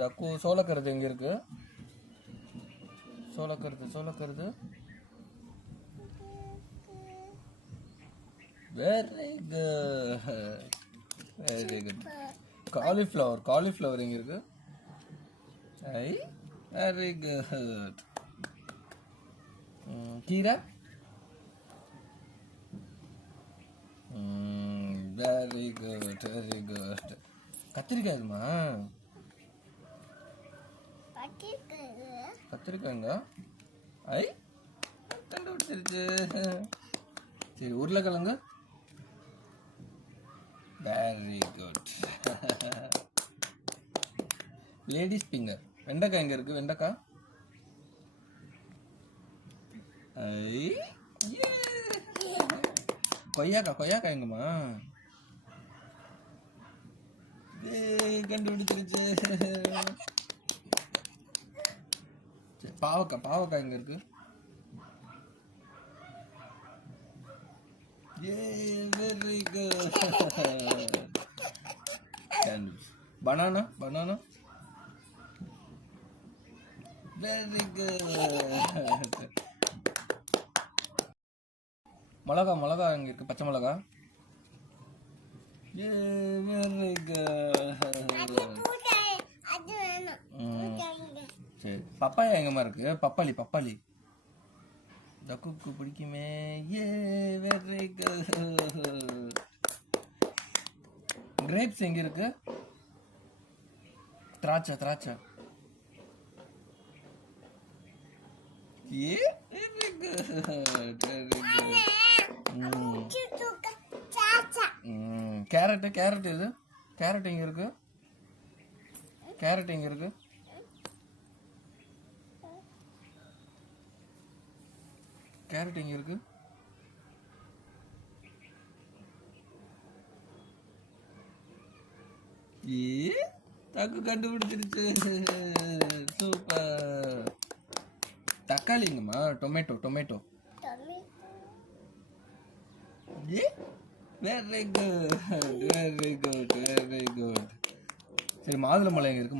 தக்கு சோளக்கருது எங்க இருக்கு? சோளக்கருது வெரி குட். காலிஃப்ளவர் எங்க இருக்கு? I very good. கீரை வெரி குட். கத்திரிக்காய்மா? கத்திரிக்காய்ங்க. ஐ கண்டுபிடிச்சிருச்சு. சரி, உருளைக்கிழங்கு. Very good. Ladies finger. வெண்டைக்காய் எங்க இருக்கு? வெண்டைக்காய். ஐ கொய்யாக்காய் எங்கம்மா? கண்டுபிடிச்சிருச்சு. பாவக்காய் எங்க இருக்கு? Very good. Banana very good. மிளகா எங்க இருக்கு? பச்சை மிளகா. Very good. சரி, பப்பாயா எங்கம்மா இருக்கு? பப்பாளி தக்குக்கு பிடிக்குமே. Very good. கிரேப்ஸ் எங்க இருக்கு? திராட்சை. Very good. கேரட் எது? கேரட் எங்க இருக்கு? கேரட் எங்க இருக்கு? தக்கு கண்டுபிடிச்சிருச்சு. சூப்பர். தக்காளி எங்கம்மா? டொமேட்டோ. Very good. சரி, மாதுளம்பழம் எங்க இருக்கு?